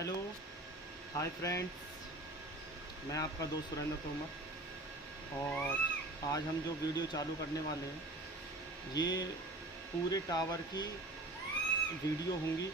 Hello hi friends, मैं आपका दोस्त सुरेंद्र तोमर। और आज हम जो वीडियो चालू करने वाले हैं ये पूरे टावर की वीडियो होंगी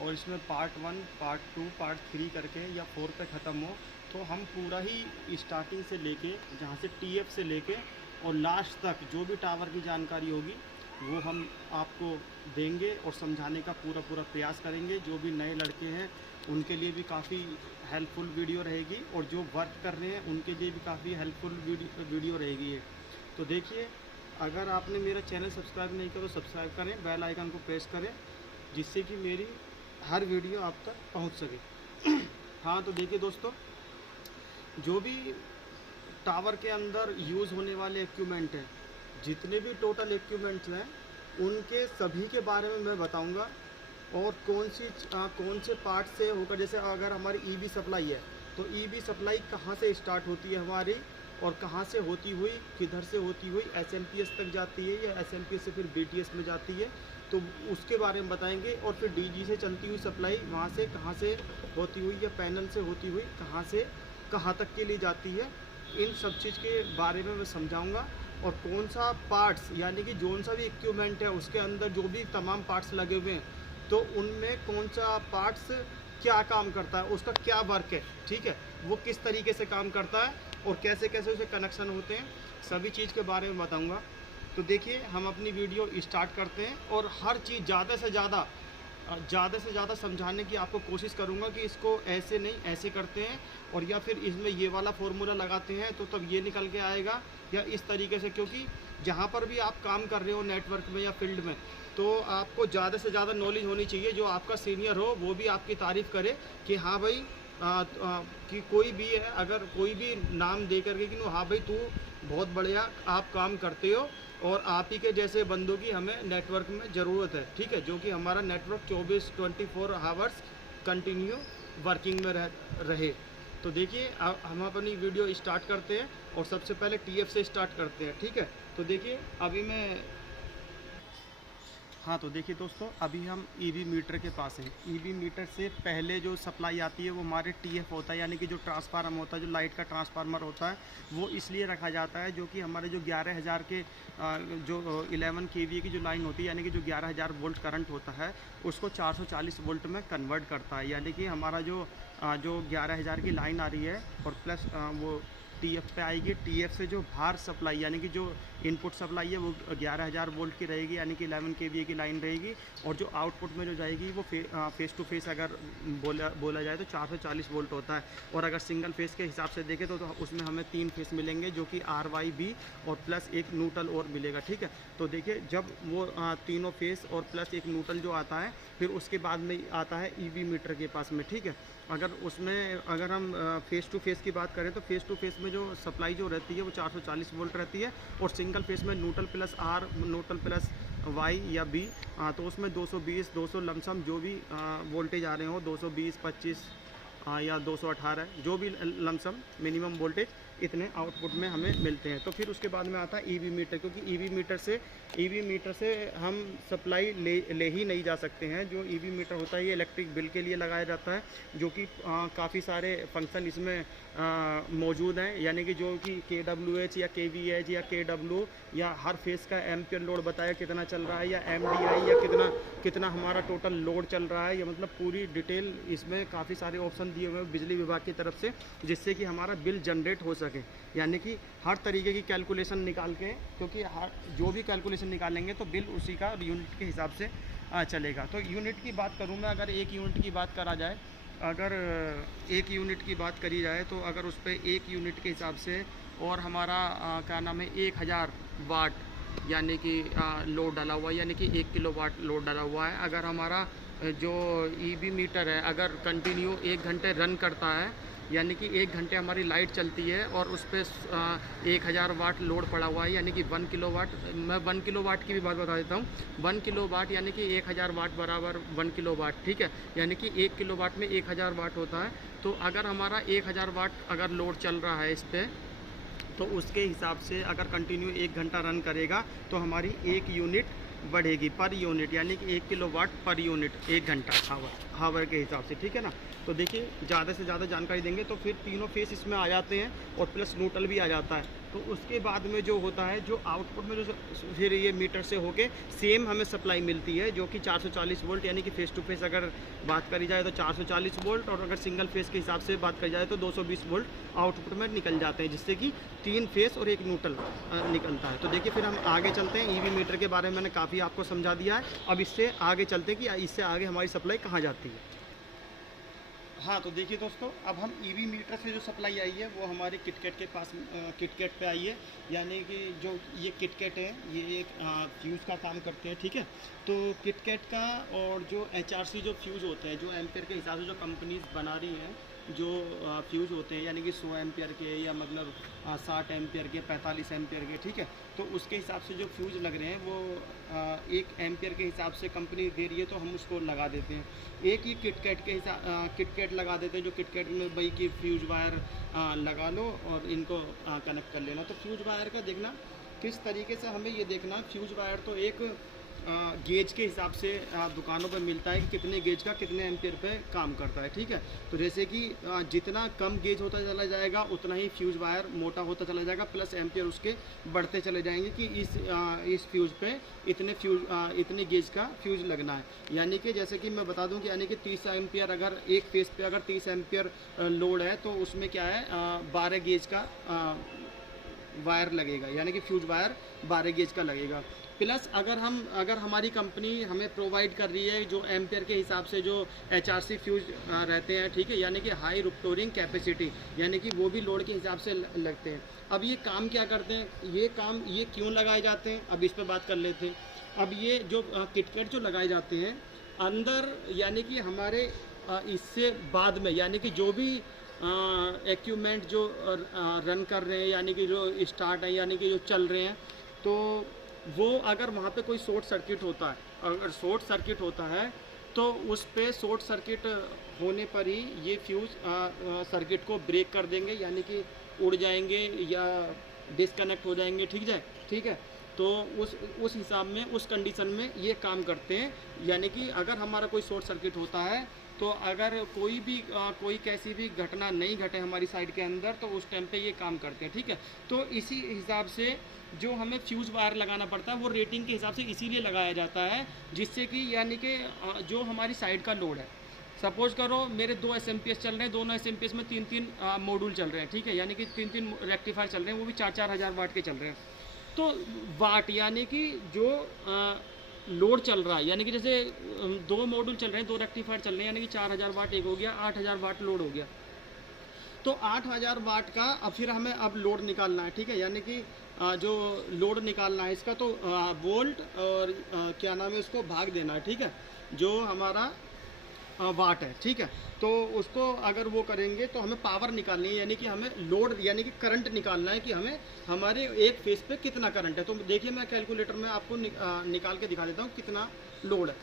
और इसमें पार्ट 1, पार्ट 2, पार्ट 3 करके या 4 पे ख़त्म हो। तो हम पूरा ही स्टार्टिंग से लेके जहाँ से टीएफ से लेके और लास्ट तक जो भी टावर की जानकारी होगी वो हम आपको देंगे और समझाने का पूरा प्रयास करेंगे। जो भी नए लड़के हैं उनके लिए भी काफ़ी हेल्पफुल वीडियो रहेगी और जो वर्क कर रहे हैं उनके लिए भी काफ़ी हेल्पफुल वीडियो रहेगी ये। तो देखिए, अगर आपने मेरा चैनल सब्सक्राइब नहीं किया तो सब्सक्राइब करें, बेल आइकन को प्रेस करें जिससे कि मेरी हर वीडियो आप तक पहुंच सके। हाँ, तो देखिए दोस्तों, जो भी टावर के अंदर यूज़ होने वाले इक्विपमेंट हैं, जितने भी टोटल इक्विपमेंट्स हैं उनके सभी के बारे में मैं बताऊंगा और कौन से पार्ट से होकर। जैसे अगर हमारी ईबी सप्लाई है तो ईबी सप्लाई कहाँ से स्टार्ट होती है हमारी और कहाँ से होती हुई, किधर से होती हुई एसएमपीएस तक जाती है या एसएमपीएस से फिर बीटीएस में जाती है, तो उसके बारे में बताएंगे। और फिर डीजी से चलती हुई सप्लाई वहाँ से कहाँ से होती हुई या पैनल से होती हुई कहाँ से कहाँ तक के लिए जाती है, इन सब चीज़ के बारे में मैं समझाऊंगा। और कौन सा पार्ट्स यानी कि जोन सा भी इक्विपमेंट है उसके अंदर जो भी तमाम पार्ट्स लगे हुए हैं तो उनमें कौन सा पार्ट्स क्या काम करता है, उसका क्या वर्क है, ठीक है, वो किस तरीके से काम करता है और कैसे कैसे उसे कनेक्शन होते हैं, सभी चीज़ के बारे में बताऊंगा। तो देखिए, हम अपनी वीडियो स्टार्ट करते हैं और हर चीज़ ज़्यादा से ज़्यादा समझाने की आपको कोशिश करूंगा कि इसको ऐसे नहीं ऐसे करते हैं और या फिर इसमें ये वाला फार्मूला लगाते हैं तो तब ये निकल के आएगा या इस तरीके से। क्योंकि जहाँ पर भी आप काम कर रहे हो नेटवर्क में या फील्ड में, तो आपको ज़्यादा से ज़्यादा नॉलेज होनी चाहिए। जो आपका सीनियर हो वो भी आपकी तारीफ़ करे कि हाँ भाई, कि कोई भी है, अगर कोई भी नाम दे करके कि हाँ भाई तू बहुत बढ़िया आप काम करते हो और आप ही के जैसे बंदों की हमें नेटवर्क में ज़रूरत है, ठीक है, जो कि हमारा नेटवर्क 24 आवर्स कंटिन्यू वर्किंग में रहे। तो देखिए, हम अपनी वीडियो स्टार्ट करते हैं और सबसे पहले टीएफ से स्टार्ट करते हैं, ठीक है। तो देखिए, हाँ, तो देखिए दोस्तों, अभी हम ईबी मीटर के पास हैं। ईबी मीटर से पहले जो सप्लाई आती है वो हमारे टीएफ होता है, यानी कि जो ट्रांसफार्मर होता है, जो लाइट का ट्रांसफार्मर होता है, वो इसलिए रखा जाता है जो कि हमारे जो 11,000 के जो 11 केवी की जो लाइन होती है, यानी कि जो 11,000 वोल्ट करंट होता है उसको 440 वोल्ट में कन्वर्ट करता है। यानी कि हमारा जो 11,000 की लाइन आ रही है और प्लस वो टीएफ पे आएगी। टीएफ से जो बाहर सप्लाई यानी कि जो इनपुट सप्लाई है वो 11,000 वोल्ट की रहेगी, यानी कि 11 केवीए की लाइन रहेगी। और जो आउटपुट में जो जाएगी वो फेस टू फेस अगर बोला जाए तो 440 वोल्ट होता है। और अगर सिंगल फेस के हिसाब से देखें तो उसमें हमें 3 फेस मिलेंगे, जो कि RYB और प्लस एक न्यूट्रल और मिलेगा, ठीक है। तो देखिए, जब वो तीनों फेस और प्लस एक न्यूट्रल जो आता है फिर उसके बाद में आता है ईबी मीटर के पास में, ठीक है। अगर हम फेस टू फेस की बात करें तो फेस टू फेस में जो सप्लाई जो रहती है वो 440 वोल्ट रहती है और सिंगल फेस में neutral plus R, neutral plus Y या B, तो उसमें 220, 200 लमसम जो भी वोल्टेज आ रहे हो, 220, 25 या 218 जो भी लमसम मिनिमम वोल्टेज इतने आउटपुट में हमें मिलते हैं। तो फिर उसके बाद में आता है ईबी मीटर, क्योंकि ईबी मीटर से हम सप्लाई ले ही नहीं जा सकते हैं। जो ईबी मीटर होता है ये इलेक्ट्रिक बिल के लिए लगाया जाता है, जो कि काफ़ी सारे फंक्शन इसमें मौजूद हैं, यानी कि जो कि KWH या KVH या KW या हर फेस का एम्पियर लोड बताया कितना चल रहा है, या MDI या कितना हमारा टोटल लोड चल रहा है, या मतलब पूरी डिटेल इसमें काफ़ी सारे ऑप्शन दिए हुए हैं बिजली विभाग की तरफ से, जिससे कि हमारा बिल जनरेट हो सके। यानी कि हर तरीके की कैलकुलेशन निकाल के, क्योंकि जो भी कैलकुलेशन निकालेंगे तो बिल उसी का यूनिट के हिसाब से चलेगा। तो यूनिट की बात करूँ मैं, अगर एक यूनिट की बात करा जाए, अगर एक यूनिट की बात करी जाए तो अगर उस पर एक यूनिट के हिसाब से और हमारा क्या नाम है 1000 वाट यानी कि लोड डाला हुआ है, यानी कि 1 किलोवाट लोड डाला हुआ है। अगर हमारा जो ईबी मीटर है अगर कंटिन्यू 1 घंटे रन करता है, यानी कि 1 घंटे हमारी लाइट चलती है और उस पर 1000 वाट लोड पड़ा हुआ है, यानी कि 1 किलोवाट। मैं 1 किलोवाट की भी बात बता देता हूँ। 1 किलोवाट यानी कि 1000 वाट बराबर 1 किलोवाट, ठीक है, यानी कि 1 किलोवाट में 1000 वाट होता है। तो अगर हमारा 1000 वाट अगर लोड चल रहा है इस पर, तो उसके हिसाब से अगर कंटिन्यू 1 घंटा रन करेगा तो हमारी 1 यूनिट बढ़ेगी पर यूनिट, यानी कि 1 किलोवाट पर यूनिट 1 घंटा आवर। हावर के हिसाब से, ठीक है ना। तो देखिए ज़्यादा से ज़्यादा जानकारी देंगे तो फिर तीनों फेस इसमें आ जाते हैं और प्लस न्यूट्रल भी आ जाता है। तो उसके बाद में जो होता है, जो आउटपुट में जो फिर ये मीटर से होके सेम हमें सप्लाई मिलती है, जो कि 440 वोल्ट, यानी कि फेस टू फेस अगर बात करी जाए तो 440 वोल्ट, और अगर सिंगल फेस के हिसाब से बात करी जाए तो 220 वोल्ट आउटपुट में निकल जाते हैं, जिससे कि 3 फेस और 1 न्यूट्रल निकलता है। तो देखिए फिर हम आगे चलते हैं। ईवी मीटर के बारे में मैंने काफ़ी आपको समझा दिया है, अब इससे आगे चलते हैं कि इससे आगे हमारी सप्लाई कहाँ जाती है। हाँ, तो देखिए दोस्तों, अब हम ईवी मीटर से जो सप्लाई आई है वो हमारे किटकैट के पास किटकैट पे आई है, यानी कि जो ये किटकैट है ये एक फ्यूज़ का काम करते हैं, ठीक है। तो किटकैट का और जो एचआरसी जो फ्यूज़ होते हैं, जो एम्पेयर के हिसाब से जो कंपनीज बना रही हैं, जो फ्यूज़ होते हैं, यानी कि 100 एम्पेयर के या मतलब 60 एम्पेयर के, 45 एम्पेयर के, ठीक है। तो उसके हिसाब से जो फ्यूज़ लग रहे हैं वो 1 एम्पेयर के हिसाब से कंपनी दे रही है, तो हम उसको लगा देते हैं। एक ही किटकैट के हिसाब किटकैट लगा देते हैं, जो किटकैट में भाई की फ्यूज़ वायर लगा लो और इनको कनेक्ट कर लेना। तो फ्यूज़ वायर का देखना किस तरीके से हमें ये देखना, फ्यूज़ वायर तो एक गेज के हिसाब से दुकानों पर मिलता है कि कितने गेज का कितने एम्पियर पे काम करता है, ठीक है। तो जैसे कि जितना कम गेज होता चला जाएगा उतना ही फ्यूज़ वायर मोटा होता चला जाएगा, प्लस एम्पियर उसके बढ़ते चले जाएंगे कि इस फ्यूज़ पे इतने गेज का फ्यूज़ लगना है। यानी कि जैसे कि मैं बता दूं कि यानी कि 30 एम्पियर अगर एक फेस पे अगर 30 एम्पियर लोड है तो उसमें क्या है 12 गेज का वायर लगेगा, यानी कि फ्यूज़ वायर 12 गेज का लगेगा। प्लस अगर हमारी कंपनी हमें प्रोवाइड कर रही है जो एम्पेयर के हिसाब से जो एचआरसी फ्यूज रहते हैं, ठीक है, यानी कि हाई रुप्टोरिंग कैपेसिटी, यानी कि वो भी लोड के हिसाब से लगते हैं। अब ये काम क्या करते हैं, ये क्यों लगाए जाते हैं, अब इस पर बात कर लेते हैं। अब ये जो किटकैट जो लगाए जाते हैं अंदर, यानी कि हमारे इससे बाद में, यानी कि जो भी इक्विपमेंट जो रन कर रहे हैं, यानी कि जो स्टार्ट है, यानी कि जो चल रहे हैं, तो वो अगर वहाँ पे कोई शॉर्ट सर्किट होता है, अगर शॉर्ट सर्किट होता है तो उस पे शॉर्ट सर्किट होने पर ही ये फ्यूज़ सर्किट को ब्रेक कर देंगे, यानी कि उड़ जाएंगे या डिस्कनेक्ट हो जाएंगे, ठीक है। तो उस हिसाब में, उस कंडीशन में ये काम करते हैं। यानी कि अगर हमारा कोई शॉर्ट सर्किट होता है तो अगर कोई कैसी भी घटना नहीं घटे हमारी साइड के अंदर, तो उस टाइम पे ये काम करते हैं, ठीक है। तो इसी हिसाब से जो हमें फ्यूज़ वायर लगाना पड़ता है वो रेटिंग के हिसाब से इसीलिए लगाया जाता है, जिससे कि यानी कि जो हमारी साइड का लोड है, सपोज करो मेरे 2 एसएमपीएस चल रहे हैं, दोनों एसएमपीएस में 3-3 मॉड्यूल चल रहे हैं, ठीक है, यानी कि 3-3 रेक्टिफायर चल रहे हैं, वो भी 4-4 हज़ार वाट के चल रहे हैं। तो वाट यानी कि जो लोड चल रहा है, यानी कि जैसे 2 मॉड्यूल चल रहे हैं, 2 रेक्टिफायर चल रहे हैं, यानी कि 4000 वाट एक हो गया, 8000 वाट लोड हो गया। तो 8000 वाट का अब फिर हमें अब लोड निकालना है, ठीक है, यानी कि जो लोड निकालना है इसका, तो वोल्ट और क्या नाम है उसको भाग देना है, ठीक है, जो हमारा वाट है, ठीक है। तो उसको अगर वो करेंगे तो हमें पावर निकालनी है, यानी कि हमें लोड यानी कि करंट निकालना है कि हमें हमारे एक फेस पे कितना करंट है। तो देखिए मैं कैलकुलेटर में आपको निकाल के दिखा देता हूँ कितना लोड है।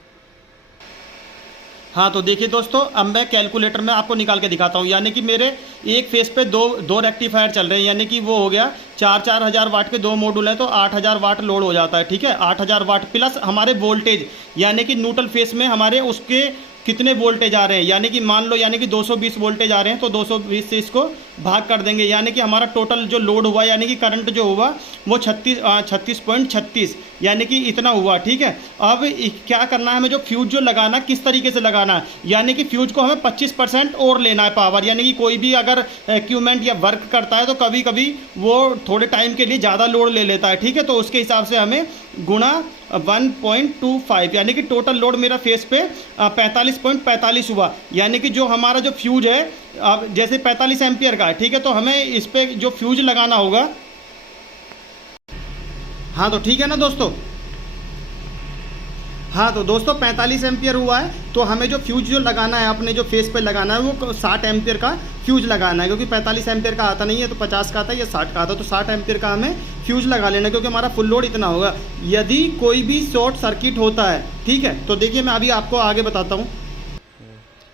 हाँ, तो देखिए दोस्तों, अब मैं कैलकुलेटर में आपको निकाल के दिखाता हूँ। यानी कि मेरे एक फेस पे दो रेक्टिफायर चल रहे हैं, यानी कि वो हो गया 4-4 हज़ार वाट के 2 मॉड्यूल हैं, तो 8000 वाट लोड हो जाता है, ठीक है। 8000 वाट प्लस हमारे वोल्टेज, यानी कि न्यूट्रल फेस में हमारे उसके कितने वोल्टेज आ रहे हैं, यानी कि मान लो यानी कि 220 वोल्टेज आ रहे हैं, तो 220 से इसको भाग कर देंगे, यानी कि हमारा टोटल जो लोड हुआ, यानी कि करंट जो हुआ वो 36.36 यानी कि इतना हुआ, ठीक है। अब क्या करना है हमें, जो फ्यूज जो लगाना किस तरीके से लगाना है, यानी कि फ्यूज को हमें 25% और लेना है पावर, यानी कि कोई भी अगर इक्विपमेंट या वर्क करता है तो कभी कभी वो थोड़े टाइम के लिए ज़्यादा लोड ले लेता है, ठीक है। तो उसके हिसाब से हमें गुणा 1.25, यानी कि टोटल लोड मेरा फेस पे 45.45 हुआ, यानी कि जो हमारा जो फ्यूज है अब जैसे 45 एम्पियर का है, ठीक है, तो हमें इस पे जो फ्यूज लगाना होगा। हाँ, तो ठीक है ना दोस्तों। हाँ, तो दोस्तों 45 एम्पियर हुआ है, तो हमें जो फ्यूज जो लगाना है अपने जो फेस पे लगाना है वो 60 एम्पियर का फ्यूज लगाना है, क्योंकि 45 एम्पियर का आता नहीं है, तो 50 का आता है या 60 का आता है, तो 60 एम्पियर का हमें फ्यूज लगा लेना, क्योंकि हमारा फुल लोड इतना होगा। यदि कोई भी शॉर्ट सर्किट होता है, ठीक है, तो देखिए मैं अभी आपको आगे बताता हूँ।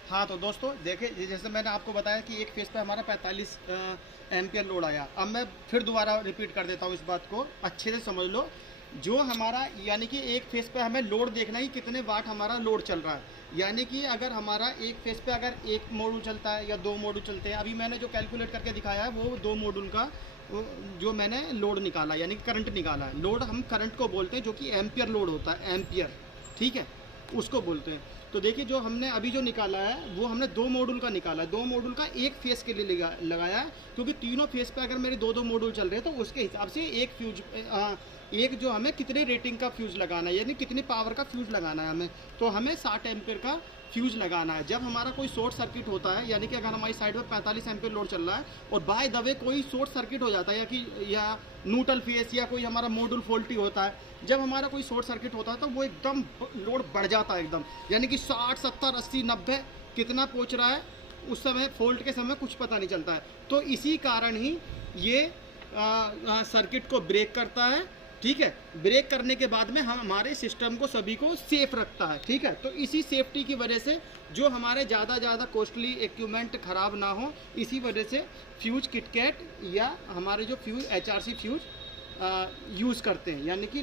हाँ, तो दोस्तों देखिए, जैसे मैंने आपको बताया कि एक फेस पे हमारा 45 एम्पियर लोड आया। अब मैं फिर दोबारा रिपीट कर देता हूँ इस बात को, अच्छे से समझ लो जो हमारा यानी कि एक फेस पे हमें लोड देखना है कि कितने वाट हमारा लोड चल रहा है। यानी कि अगर हमारा एक फेस पे अगर एक मॉड्यूल चलता है या 2 मॉड्यूल चलते हैं, अभी मैंने जो कैलकुलेट करके दिखाया है वो 2 मॉड्यूल का जो मैंने लोड निकाला यानी कि करंट निकाला है। लोड हम करंट को बोलते हैं जो कि एम्पियर लोड होता है, एम्पियर, ठीक है, उसको बोलते हैं। तो देखिए जो हमने अभी जो निकाला है वो हमने 2 मॉड्यूल का निकाला है। 2 मॉड्यूल का एक फेस के लिए लगाया है, क्योंकि तीनों फेस पे अगर मेरे 2-2 मॉड्यूल चल रहे हैं तो उसके हिसाब से एक फ्यूज एक जो हमें कितने रेटिंग का फ्यूज़ लगाना है यानी कितनी पावर का फ्यूज़ लगाना है हमें, तो हमें 60 एम्पियर का फ्यूज़ लगाना है। जब हमारा कोई शॉर्ट सर्किट होता है यानी कि अगर हमारी साइड में 45 एम्पियर लोड चल रहा है और बाय द वे कोई शॉर्ट सर्किट हो जाता है या न्यूट्रल फेस या कोई हमारा मॉड्यूल फॉल्टी होता है, जब हमारा कोई शॉर्ट सर्किट होता है तो वो एकदम लोड बढ़ जाता है एकदम, यानी कि 60, 70, 80, 90 कितना पहुँच रहा है उस समय फॉल्ट के समय कुछ पता नहीं चलता है। तो इसी कारण ही ये सर्किट को ब्रेक करता है, ठीक है। ब्रेक करने के बाद में हम हमारे सिस्टम को सभी को सेफ रखता है, ठीक है। तो इसी सेफ्टी की वजह से जो हमारे ज़्यादा कॉस्टली इक्विपमेंट ख़राब ना हो, इसी वजह से फ्यूज किटकैट या हमारे जो फ्यूज HRC फ्यूज यूज़ करते हैं यानी कि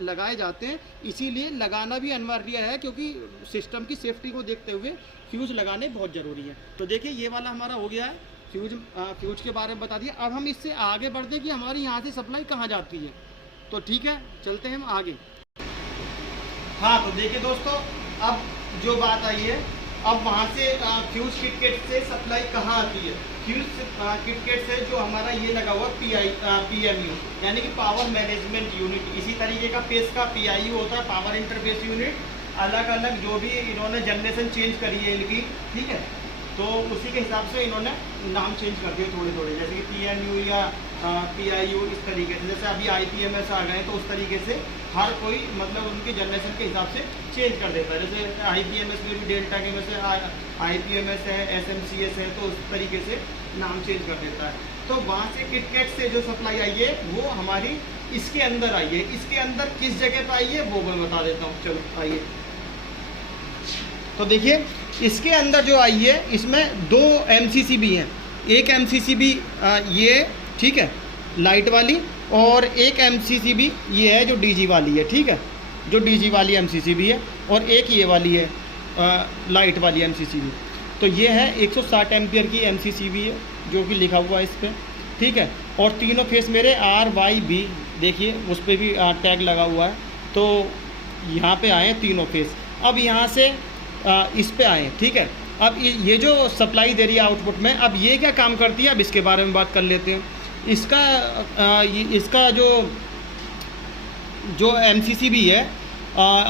लगाए जाते हैं। इसीलिए लगाना भी अनिवार्य है क्योंकि सिस्टम की सेफ्टी को देखते हुए फ्यूज़ लगाने बहुत ज़रूरी है। तो देखिए ये वाला हमारा हो गया है फ्यूज के बारे में बता दिया। अब हम इससे आगे बढ़ते हैं कि हमारी यहाँ से सप्लाई कहाँ जाती है, तो ठीक है चलते हैं हम आगे। हाँ तो देखिए दोस्तों, अब जो बात आई है, अब वहाँ से फ्यूज किटकैट से सप्लाई कहाँ आती है। फ्यूज किटकैट से जो हमारा ये लगा हुआ PMU यानी कि पावर मैनेजमेंट यूनिट, इसी तरीके का फेस का PIU होता है, पावर इंटरफेस यूनिट। अलग अलग जो भी इन्होंने जनरेशन चेंज करी है इनकी, ठीक है, तो उसी के हिसाब से इन्होंने नाम चेंज कर दिए थोड़े थोड़े, जैसे कि PMU या PIU इस तरीके से। जैसे अभी IPMS आ गए तो उस तरीके से हर कोई मतलब उनके जनरेशन के हिसाब से चेंज कर देता है। जैसे IPMS में भी डेल्टा के में से IPMS है, SMCS है, तो उस तरीके से नाम चेंज कर देता है। तो वहाँ से किटकैट से जो सप्लाई आई है वो हमारी इसके अंदर आई है। इसके अंदर किस जगह पर आई है वो मैं बता देता हूँ, चलो आइए। तो देखिए इसके अंदर जो आई है इसमें 2 MCCB हैं। एक MCCB ये, ठीक है, लाइट वाली, और एक MCCB ये है जो DG वाली है, ठीक है, जो DG वाली MCCB है, और एक ये वाली है लाइट वाली MCCB। तो ये है 160 एम्पियर की MCCB है जो कि लिखा हुआ है इस पर, ठीक है। और तीनों फेस मेरे RYB, देखिए उस पर भी टैग लगा हुआ है। तो यहाँ पे आए तीनों फेस। अब यहाँ से इस पे आए, ठीक है। अब ये जो सप्लाई दे रही है आउटपुट में, अब ये क्या काम करती है अब इसके बारे में बात कर लेते हैं। इसका जो MCCB है,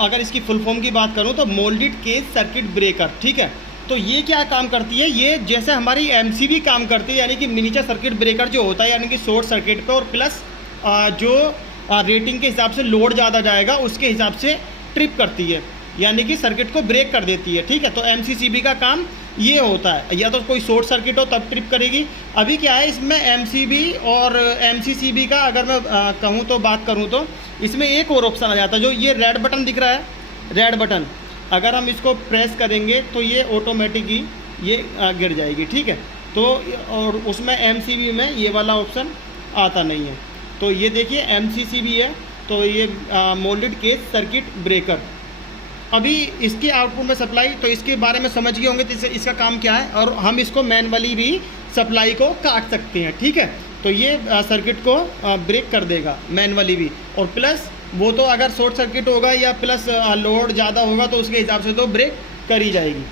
अगर इसकी फुल फॉर्म की बात करूं तो मोल्डेड केज सर्किट ब्रेकर, ठीक है। तो ये क्या काम करती है, ये जैसे हमारी MCB काम करती है यानी कि मिनीचर सर्किट ब्रेकर जो होता है यानी कि शॉर्ट सर्किट पे, और प्लस जो रेटिंग के हिसाब से लोड ज़्यादा जाएगा उसके हिसाब से ट्रिप करती है यानी कि सर्किट को ब्रेक कर देती है, ठीक है। तो MCCB का काम ये होता है, या तो कोई शॉर्ट सर्किट हो तब ट्रिप करेगी। अभी क्या है इसमें MCB और MCCB का अगर मैं कहूँ तो बात करूँ तो इसमें एक और ऑप्शन आ जाता है, जो ये रेड बटन दिख रहा है, रेड बटन, अगर हम इसको प्रेस करेंगे तो ये ऑटोमेटिक ही ये गिर जाएगी, ठीक है। तो और उसमें MCB में ये वाला ऑप्शन आता नहीं है। तो ये देखिए MCCB है, तो ये मोल्डेड केज सर्किट ब्रेकर। अभी इसके आउटपुट में सप्लाई, तो इसके बारे में समझ गए होंगे तो इसका काम क्या है, और हम इसको मैनुअली भी सप्लाई को काट सकते हैं, ठीक है। तो ये सर्किट को ब्रेक कर देगा मैनुअली भी, और प्लस वो तो अगर शॉर्ट सर्किट होगा या प्लस लोड ज़्यादा होगा तो उसके हिसाब से तो ब्रेक करी जाएगी।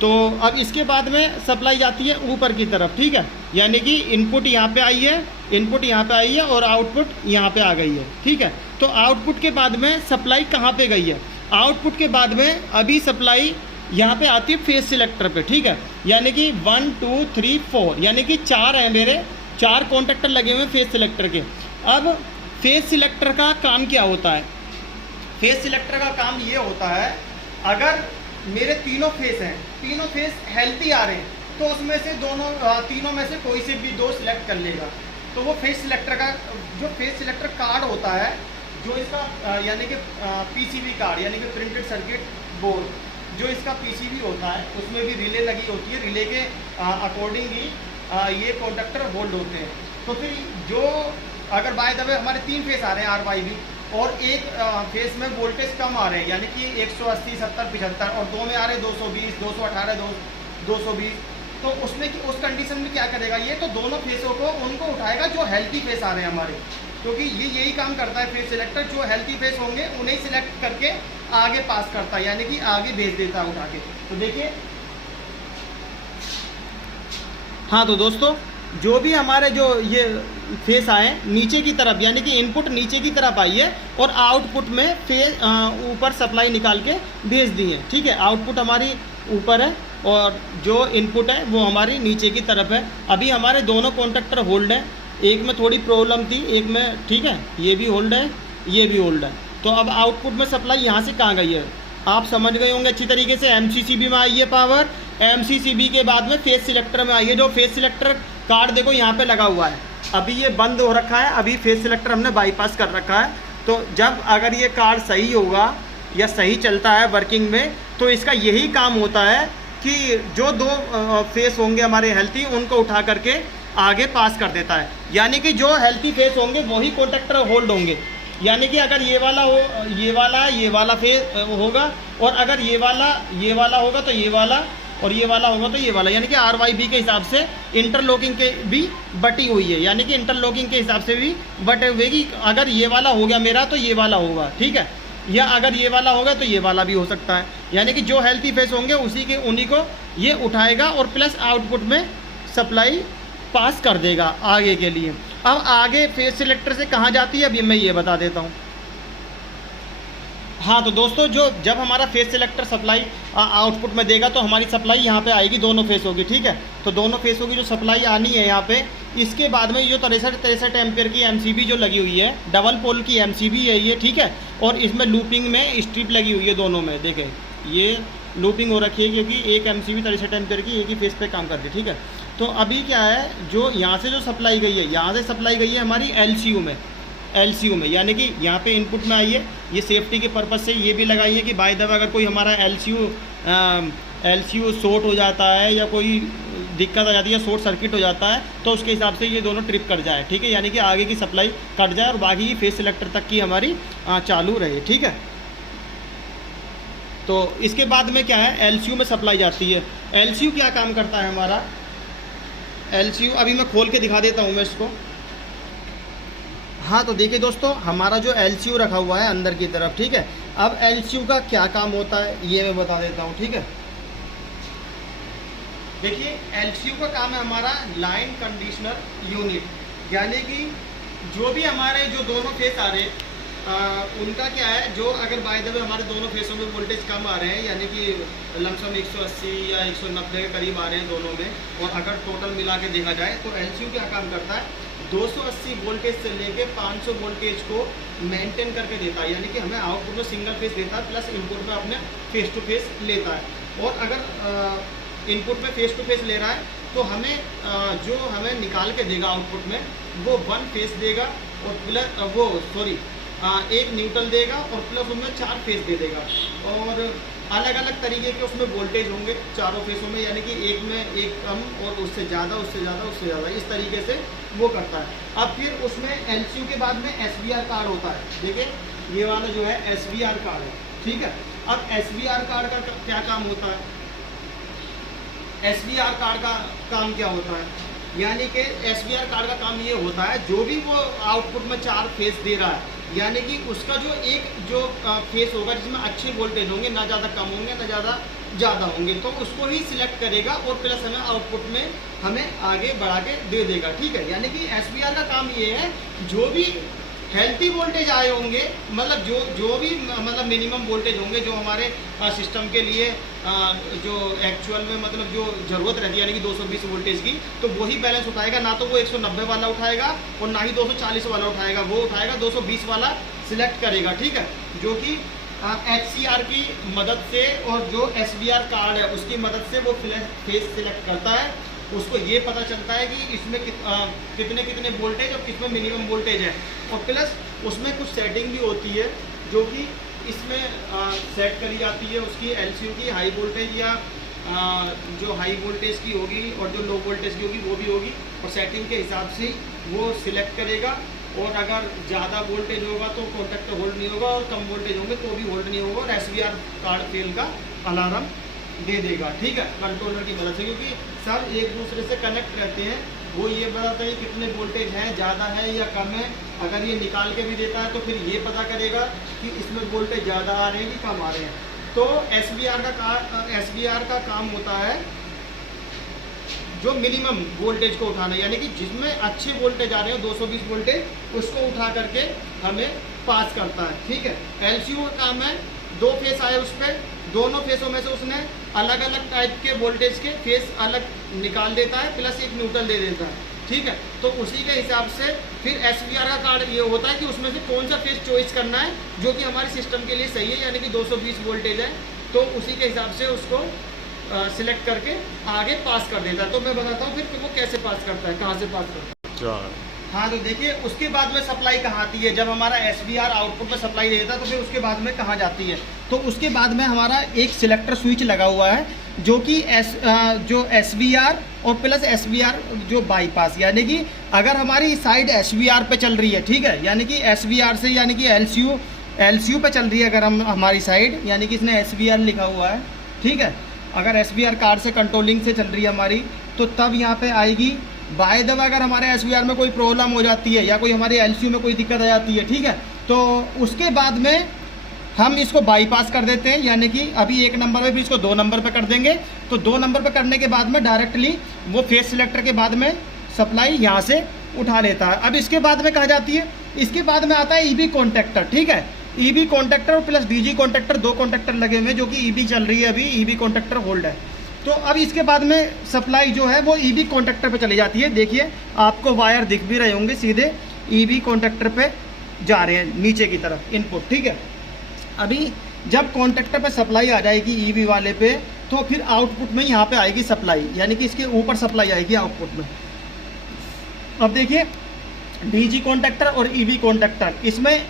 तो अब इसके बाद में सप्लाई जाती है ऊपर की तरफ, ठीक है, यानी कि इनपुट यहाँ पे आई है, इनपुट यहाँ पे आई है और आउटपुट यहाँ पे आ गई है, ठीक है। तो आउटपुट के बाद में सप्लाई कहाँ पे गई है, आउटपुट के बाद में अभी सप्लाई यहाँ पे आती है फेस सिलेक्टर पे, ठीक है, यानी कि 1 2 3 4 यानी कि 4 है मेरे, 4 कॉन्टेक्टर लगे हुए हैं फेस सिलेक्टर के। अब फेस सिलेक्टर का काम क्या होता है, फेस सिलेक्टर का काम ये होता है, अगर मेरे तीनों फेस हैं, तीनों फेस हेल्थी आ रहे हैं तो उसमें से तीनों में से कोई से भी 2 सिलेक्ट कर लेगा। तो वो फेस सिलेक्टर का जो फेस सिलेक्टर कार्ड होता है, जो इसका यानी कि PCB कार्ड यानी कि प्रिंटेड सर्किट बोर्ड, जो इसका PCB होता है उसमें भी रिले लगी होती है, रिले के अकॉर्डिंग ही ये कॉन्डक्टर होल्ड होते हैं। तो फिर जो अगर बाय द वे हमारे 3 फेस आ रहे हैं RYB और एक फेस में वोल्टेज कम आ रहे हैं, यानी कि 180, 70, 75 और 2 में आ रहे हैं 220, 218, 220, तो उसमें उस कंडीशन में क्या करेगा ये, तो दोनों फेसों को उनको उठाएगा जो हेल्थी फेस आ रहे हैं हमारे, क्योंकि ये यही काम करता है फेस सिलेक्टर, जो हेल्थी फेस होंगे उन्हें सिलेक्ट करके आगे पास करता है, यानी कि आगे भेज देता है उठा के। तो देखिए, हाँ तो दोस्तों जो भी हमारे जो ये फेस आए नीचे की तरफ, यानी कि इनपुट नीचे की तरफ आई है और आउटपुट में फेस ऊपर सप्लाई निकाल के भेज दी है, ठीक है। आउटपुट हमारी ऊपर है और जो इनपुट है वो हमारी नीचे की तरफ है। अभी हमारे दोनों कॉन्टैक्टर होल्ड है, एक में थोड़ी प्रॉब्लम थी, एक में ठीक है, ये भी होल्ड है, ये भी होल्ड है। तो अब आउटपुट में सप्लाई यहाँ से कहाँ गई है आप समझ गए होंगे अच्छी तरीके से। MCCB में आई है पावर, MCCB के बाद में फेस सिलेक्टर में आई है। जो फेस सिलेक्टर कार्ड देखो यहाँ पे लगा हुआ है, अभी ये बंद हो रखा है, अभी फेस सिलेक्टर हमने बाईपास कर रखा है। तो जब अगर ये कार्ड सही होगा या सही चलता है वर्किंग में, तो इसका यही काम होता है कि जो दो फेस होंगे हमारे हेल्थी, उनको उठा करके आगे पास कर देता है। यानी कि जो हेल्थी फेस होंगे वही कॉन्टैक्टर होल्ड होंगे, यानी कि अगर ये वाला हो, ये वाला फेस होगा, और अगर ये वाला होगा तो ये वाला, और ये वाला होगा तो ये वाला, यानी कि RYB के हिसाब से इंटरलॉकिंग के भी बटी हुई है, यानी कि इंटरलॉकिंग के हिसाब से भी बटे हुए कि अगर ये वाला हो गया मेरा तो ये वाला होगा, ठीक है, या अगर ये वाला होगा तो ये वाला भी हो सकता है। यानी कि जो हेल्थी फेस होंगे उन्हीं को ये उठाएगा और प्लस आउटपुट में सप्लाई पास कर देगा आगे के लिए। अब आगे फेस सिलेक्टर से कहाँ जाती है अभी मैं ये बता देता हूँ। हाँ तो दोस्तों जब हमारा फेस सिलेक्टर सप्लाई आउटपुट में देगा तो हमारी सप्लाई यहाँ पे आएगी, दोनों फेस होगी, ठीक है। तो दोनों फेसों की जो सप्लाई आनी है यहाँ पे, इसके बाद में जो 63 एम्पियर की MCB जो लगी हुई है, डबल पोल की MCB है ये, ठीक है। और इसमें लूपिंग में स्ट्रिप लगी हुई है दोनों में, देखें ये लूपिंग हो रखी है क्योंकि एक MCB 63 एम्पियर की एक ही फेस पे काम करती है, ठीक है। तो अभी क्या है, जो यहाँ से जो सप्लाई गई है, यहाँ से सप्लाई गई है हमारी LCU में, यानी कि यहाँ पे इनपुट में आई है। ये सेफ्टी के पर्पज़ से ये भी लगाई है कि बाय द वे अगर कोई हमारा LCU शॉर्ट हो जाता है या कोई दिक्कत आ जाती है, शॉर्ट सर्किट हो जाता है, तो उसके हिसाब से ये दोनों ट्रिप कर जाए, ठीक है, यानी कि आगे की सप्लाई कट जाए और बाकी की फेस सिलेक्टर तक की हमारी चालू रहे, ठीक है। तो इसके बाद में क्या है, LCU में सप्लाई जाती है। LCU क्या काम करता है हमारा, LCU अभी मैं खोल के दिखा देता हूँ मैं इसको। हाँ तो देखिए दोस्तों, हमारा जो LCU रखा हुआ है अंदर की तरफ, ठीक है। अब LCU का क्या काम होता है ये मैं बता देता हूँ, ठीक है। देखिए LCU का काम है हमारा लाइन कंडीशनर यूनिट, यानी कि जो भी हमारे जो दोनों फेस आ रहे हैं उनका क्या है, जो अगर बाय द वे हमारे दोनों फेसों में वोल्टेज कम आ रहे हैं, यानी कि लमसम 180 या 190 के करीब आ रहे हैं दोनों में, और अगर टोटल मिला के देखा जाए तो LCU क्या काम करता है, 280 वोल्टेज से लेके 500 वोल्टेज को मेंटेन करके देता है, यानी कि हमें आउटपुट में सिंगल फेस देता है प्लस इनपुट में अपने फेस टू फेस लेता है। और अगर इनपुट में फेस टू फेस ले रहा है तो हमें जो हमें निकाल के देगा आउटपुट में वो 1 फेस देगा और प्लस एक न्यूट्रल देगा और प्लस उनमें 4 फेस दे देगा, और अलग अलग तरीके के उसमें वोल्टेज होंगे चारों फेसों में, यानी कि एक में एक कम और उससे ज़्यादा, इस तरीके से वो करता है। अब फिर उसमें LCU के बाद में SBR कार्ड होता है, देखिए ये वाला जो है SBR कार्ड है, ठीक है। अब SBR कार्ड का क्या काम होता है, SBR कार्ड का काम क्या होता है, यानी कि SBR कार्ड का काम ये होता है, जो भी वो आउटपुट में 4 फेस दे रहा है, यानी कि उसका जो फेस होगा जिसमें अच्छे वोल्टेज होंगे, ना ज़्यादा कम होंगे ना ज़्यादा होंगे, तो उसको ही सिलेक्ट करेगा और प्लस हमें आउटपुट में हमें आगे बढ़ा के दे देगा, ठीक है। यानी कि SBR का काम ये है, जो भी हेल्थी वोल्टेज आए होंगे, मतलब जो भी मतलब मिनिमम वोल्टेज होंगे जो हमारे सिस्टम के लिए जो एक्चुअल में मतलब जो ज़रूरत रहती है, यानी कि 220 वोल्टेज की, तो वही बैलेंस उठाएगा, ना तो वो 190 वाला उठाएगा और ना ही 240 वाला उठाएगा, वो उठाएगा 220 वाला सिलेक्ट करेगा, ठीक है। जो कि HCR की मदद से और जो SBR कार्ड है उसकी मदद से वो फेस सिलेक्ट करता है। उसको ये पता चलता है कि इसमें कितने वोल्टेज और किसमें मिनिमम वोल्टेज है, और प्लस उसमें कुछ सेटिंग भी होती है जो कि इसमें सेट करी जाती है उसकी LCU की, हाई वोल्टेज या जो हाई वोल्टेज की होगी और जो लो वोल्टेज की होगी वो भी होगी, और सेटिंग के हिसाब से वो सिलेक्ट करेगा और अगर ज़्यादा वोल्टेज होगा तो कॉन्टैक्टर होल्ड नहीं होगा, और कम वोल्टेज होंगे तो भी होल्ड नहीं होगा, और SVR कार्ड फेल का अलार्म दे देगा। ठीक है, कंट्रोलर की मदद से, क्योंकि सब एक दूसरे से कनेक्ट रहते हैं। वो ये बताता है कितने वोल्टेज हैं, ज़्यादा है या कम है। अगर ये निकाल के भी देता है तो फिर ये पता करेगा कि इसमें वोल्टेज ज़्यादा आ रहे हैं कि कम आ रहे हैं। तो SVR का काम होता है जो मिनिमम वोल्टेज को उठाना, यानी कि जिसमें अच्छे वोल्टेज आ रहे हैं 220 वोल्टेज, उसको उठा करके हमें पास करता है। ठीक है, LCO का काम है, 2 फेस आए उस पर, दोनों फेसों में से उसने अलग अलग टाइप के वोल्टेज के फेस अलग निकाल देता है, प्लस एक न्यूट्रल दे देता है। ठीक है, तो उसी के हिसाब से फिर SVR का कार्ड ये होता है कि उसमें से कौन सा फेस चॉइस करना है जो कि हमारे सिस्टम के लिए सही है, यानी कि 220 वोल्टेज है, तो उसी के हिसाब से उसको सिलेक्ट करके आगे पास कर देता है। तो मैं बताता हूँ फिर कि वो कैसे पास करता है, कहाँ से पास करता है। हाँ, तो देखिए उसके बाद में सप्लाई कहाँ आती है, जब हमारा SVR आउटपुट में सप्लाई दे देता है तो फिर उसके बाद में कहाँ जाती है। तो उसके बाद में हमारा एक सिलेक्टर स्विच लगा हुआ है जो कि जो SVR और प्लस SVR जो बाईपास, यानी कि अगर हमारी साइड SVR पे चल रही है, ठीक है, यानी कि SVR से यानी कि LCU पे चल रही है अगर हम हमारी साइड, यानी कि इसने SVR लिखा हुआ है। ठीक है, अगर SVR कार्ड से कंट्रोलिंग से चल रही है हमारी, तो तब यहाँ पे आएगी। बाय द वे अगर हमारे SVR में कोई प्रॉब्लम हो जाती है या कोई हमारे LCU में कोई दिक्कत आ जाती है, ठीक है, तो उसके बाद में हम इसको बाईपास कर देते हैं, यानी कि अभी 1 नंबर पे भी इसको 2 नंबर पे कर देंगे। तो 2 नंबर पे करने के बाद में डायरेक्टली वो फेस सिलेक्टर के बाद में सप्लाई यहाँ से उठा लेता है। अब इसके बाद में कहाँ जाती है, इसके बाद में आता है EB कॉन्टैक्टर। ठीक है, EB कॉन्टैक्टर और प्लस DG कॉन्टैक्टर, 2 कॉन्टैक्टर लगे हुए हैं जो कि EB चल रही है अभी, EB कॉन्टैक्टर होल्ड है। तो अब इसके बाद में सप्लाई जो है वो EB कॉन्टैक्टर पे चली जाती है। देखिए आपको वायर दिख भी रहे होंगे, सीधे EB कॉन्टैक्टर पे जा रहे हैं नीचे की तरफ इनपुट। ठीक है, अभी जब कॉन्टैक्टर पे सप्लाई आ जाएगी EB वाले पे, तो फिर आउटपुट में यहाँ पे आएगी सप्लाई, यानी कि इसके ऊपर सप्लाई आएगी आउटपुट में। अब देखिए DG कॉन्टैक्टर और EB कॉन्टैक्टर, इसमें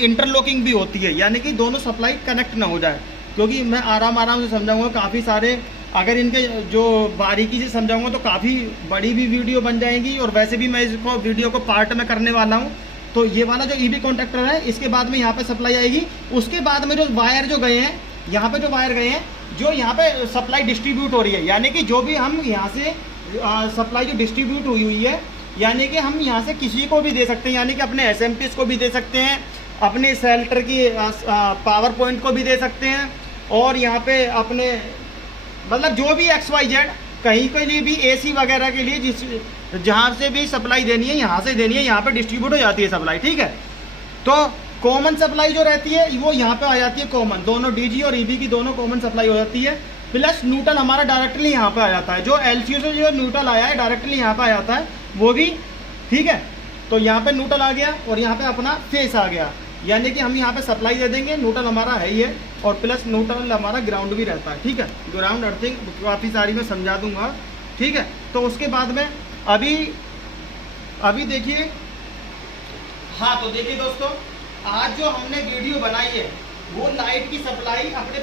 इंटरलॉकिंग भी होती है, यानी कि दोनों सप्लाई कनेक्ट ना हो जाए। क्योंकि मैं आराम से समझाऊंगा, काफ़ी सारे अगर इनके जो बारीकी से समझाऊंगा तो काफ़ी बड़ी भी वीडियो बन जाएगी, और वैसे भी मैं इसको वीडियो को पार्ट में करने वाला हूँ। तो ये वाला जो EB कॉन्टैक्टर है, इसके बाद में यहाँ पे सप्लाई आएगी। उसके बाद में जो वायर जो गए हैं, यहाँ पे जो वायर गए हैं, जो यहाँ पे सप्लाई डिस्ट्रीब्यूट हो रही है, यानी कि जो भी हम यहाँ से सप्लाई जो डिस्ट्रीब्यूट हुई है, यानी कि हम यहाँ से किसी को भी दे सकते हैं, यानी कि अपने SMPs को भी दे सकते हैं, अपने सेल्टर की पावर पॉइंट को भी दे सकते हैं, और यहाँ पे अपने मतलब जो भी XYZ कहीं के लिए भी AC वगैरह के लिए जिस जहाँ से भी सप्लाई देनी है यहाँ से देनी है, यहाँ पे डिस्ट्रीब्यूट हो जाती है सप्लाई। ठीक है, तो कॉमन सप्लाई जो रहती है वो यहाँ पे आ जाती है कॉमन, दोनों DG और EB की दोनों कॉमन सप्लाई हो जाती है। प्लस न्यूट्रल हमारा डायरेक्टली यहाँ पे आ जाता है, जो LCU से जो न्यूट्रल आया है डायरेक्टली यहाँ पे आ जाता है वो भी। ठीक है, तो यहाँ पे न्यूट्रल आ गया और यहाँ पे अपना फेस आ गया, यानी कि हम यहाँ पे सप्लाई दे देंगे, न्यूट्रल हमारा है ही है, और प्लस न्यूट्रल हमारा ग्राउंड भी रहता है। ठीक है, ग्राउंड अर्थिंग काफ़ी सारी मैं समझा दूंगा। ठीक है, तो उसके बाद में अभी देखिए, हाँ तो देखिए दोस्तों, आज जो हमने वीडियो बनाई है वो लाइट की सप्लाई अपने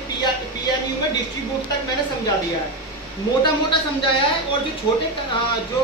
PMU में डिस्ट्रीब्यूट तक मैंने समझा दिया है, मोटा समझाया है। और जो छोटे जो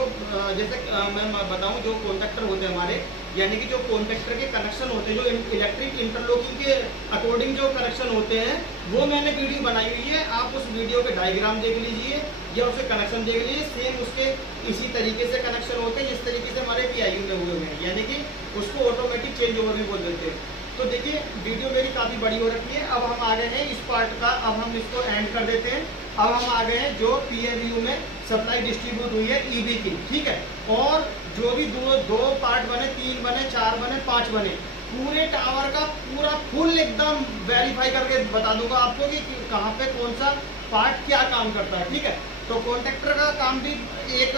जैसे मैं बताऊं, जो कॉन्टैक्टर होते हैं हमारे, यानी कि जो कॉन्टैक्टर के कनेक्शन होते हैं, जो इलेक्ट्रिक इंटरलॉकिंग के अकॉर्डिंग जो कनेक्शन होते हैं, वो मैंने वीडियो बनाई हुई है। आप उस वीडियो के डायग्राम देख लीजिए या उसके कनेक्शन देख लीजिए, सेम उसके इसी तरीके से कनेक्शन होते हैं जिस तरीके से हमारे PIU में हुए हैं, यानी कि उसको ऑटोमेटिक चेंज ओवर भी बोल देते हैं। तो देखिए वीडियो मेरी काफ़ी बड़ी हो रखी है। अब हम आ गए हैं इस पार्ट का, अब हम इसको एंड कर देते हैं। अब हम आ गए हैं जो PMU में सप्लाई डिस्ट्रीब्यूट हुई है EB की। ठीक है, और जो भी दो पार्ट बने, 3 बने, 4 बने, 5 बने, पूरे टावर का पूरा फुल एकदम वेरीफाई करके बता दूंगा आपको कि कहाँ पे कौन सा पार्ट क्या काम करता है। ठीक है, तो कॉन्टैक्टर का काम भी एक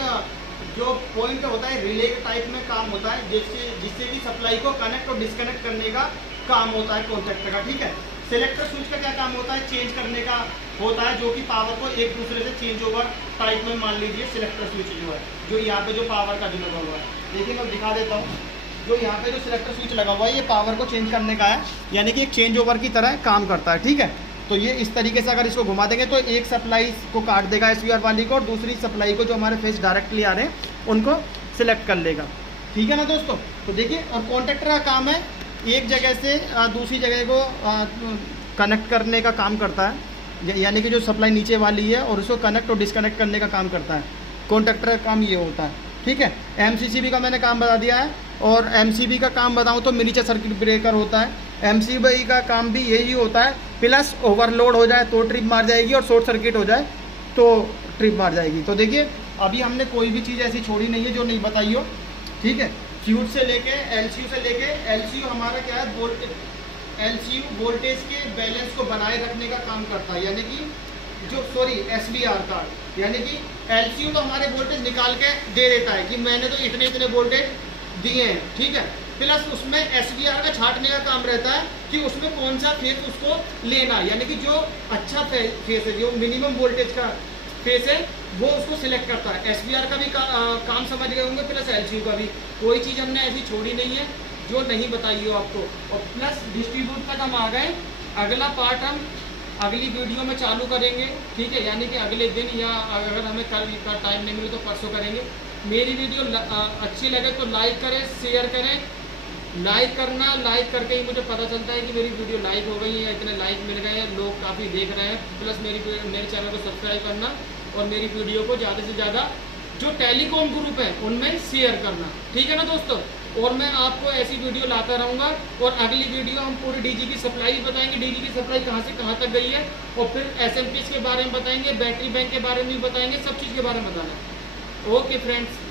जो पॉइंट होता है रिले टाइप में काम होता है, जिससे भी सप्लाई को कनेक्ट और डिस्कनेक्ट करने का काम होता है कॉन्टैक्टर का। ठीक है, सिलेक्टर स्विच का क्या काम होता है, चेंज करने का होता है, जो कि पावर को एक दूसरे से चेंज ओवर टाइप में मान लीजिए सिलेक्टर स्विच जो है, जो यहाँ पे जो पावर का जो लगा हुआ है, देखिए मैं दिखा देता हूँ। जो यहाँ पे जो सिलेक्टर स्विच लगा हुआ है ये पावर को चेंज करने का है, यानी कि एक चेंज ओवर की तरह काम करता है। ठीक है, तो ये इस तरीके से अगर इसको घुमा देंगे तो एक सप्लाई को काट देगा SVR वाली को, और दूसरी सप्लाई को जो हमारे फेस डायरेक्टली आ रहे हैं उनको सिलेक्ट कर लेगा। ठीक है ना दोस्तों। तो देखिए, और कॉन्ट्रैक्टर का काम है एक जगह से दूसरी जगह को कनेक्ट करने का काम करता है, यानी कि जो सप्लाई नीचे वाली है और उसको कनेक्ट और डिस्कनेक्ट करने का काम करता है। कॉन्ट्रैक्टर का काम ये होता है, ठीक है। एमसीसीबी का मैंने काम बता दिया है, और एमसीबी का काम बताऊं तो मिनीचर सर्किट ब्रेकर होता है। एमसीबी का काम भी यही होता है, प्लस ओवरलोड हो जाए तो ट्रिप मार जाएगी, और शॉर्ट सर्किट हो जाए तो ट्रिप मार जाएगी। तो देखिए, अभी हमने कोई भी चीज़ ऐसी छोड़ी नहीं है जो नहीं बताई हो, ठीक है। फ्यूज से लेके एलसीयू से लेके, एलसीयू हमारा क्या है, एलसीयू वोल्टेज के बैलेंस को बनाए रखने का काम करता है, यानी कि जो एसवीआर कार्ड, यानी कि एलसीयू तो हमारे वोल्टेज निकाल के दे देता है कि मैंने तो इतने इतने वोल्टेज दिए हैं, ठीक है। प्लस उसमें एसवीआर का छांटने का काम रहता है कि उसमें कौन सा फेस उसको लेना, यानी कि जो अच्छा फेस है, जो मिनिमम वोल्टेज का फेस है, वो उसको सिलेक्ट करता है। एसवीआर का भी काम समझ गए होंगे, प्लस एलसीयू का भी। कोई चीज़ हमने ऐसी छोड़ी नहीं है जो नहीं बताई हो आपको। और प्लस डिस्ट्रीब्यूट तक हम आ गए। अगला पार्ट हम अगली वीडियो में चालू करेंगे, ठीक है, यानी कि अगले दिन, या अगर हमें कल का टाइम नहीं मिले तो परसों करेंगे। मेरी वीडियो अच्छी लगे तो लाइक करें, शेयर करें। लाइक करना, लाइक करके ही मुझे पता चलता है कि मेरी वीडियो लाइक हो गई है, इतने लाइक मिल गए हैं, लोग काफ़ी देख रहे हैं। प्लस मेरे चैनल को सब्सक्राइब करना, और मेरी वीडियो को ज़्यादा से ज़्यादा जो टेलीकॉम ग्रुप है उनमें शेयर करना, ठीक है ना दोस्तों। और मैं आपको ऐसी वीडियो लाता रहूँगा। और अगली वीडियो हम पूरी डीजी की सप्लाई भी बताएंगे, डीजी की सप्लाई कहाँ से कहाँ तक गई है, और फिर एसएमपीएस के बारे में बताएंगे, बैटरी बैंक के बारे में भी बताएंगे, सब चीज़ के बारे में बताना है। Okay friends.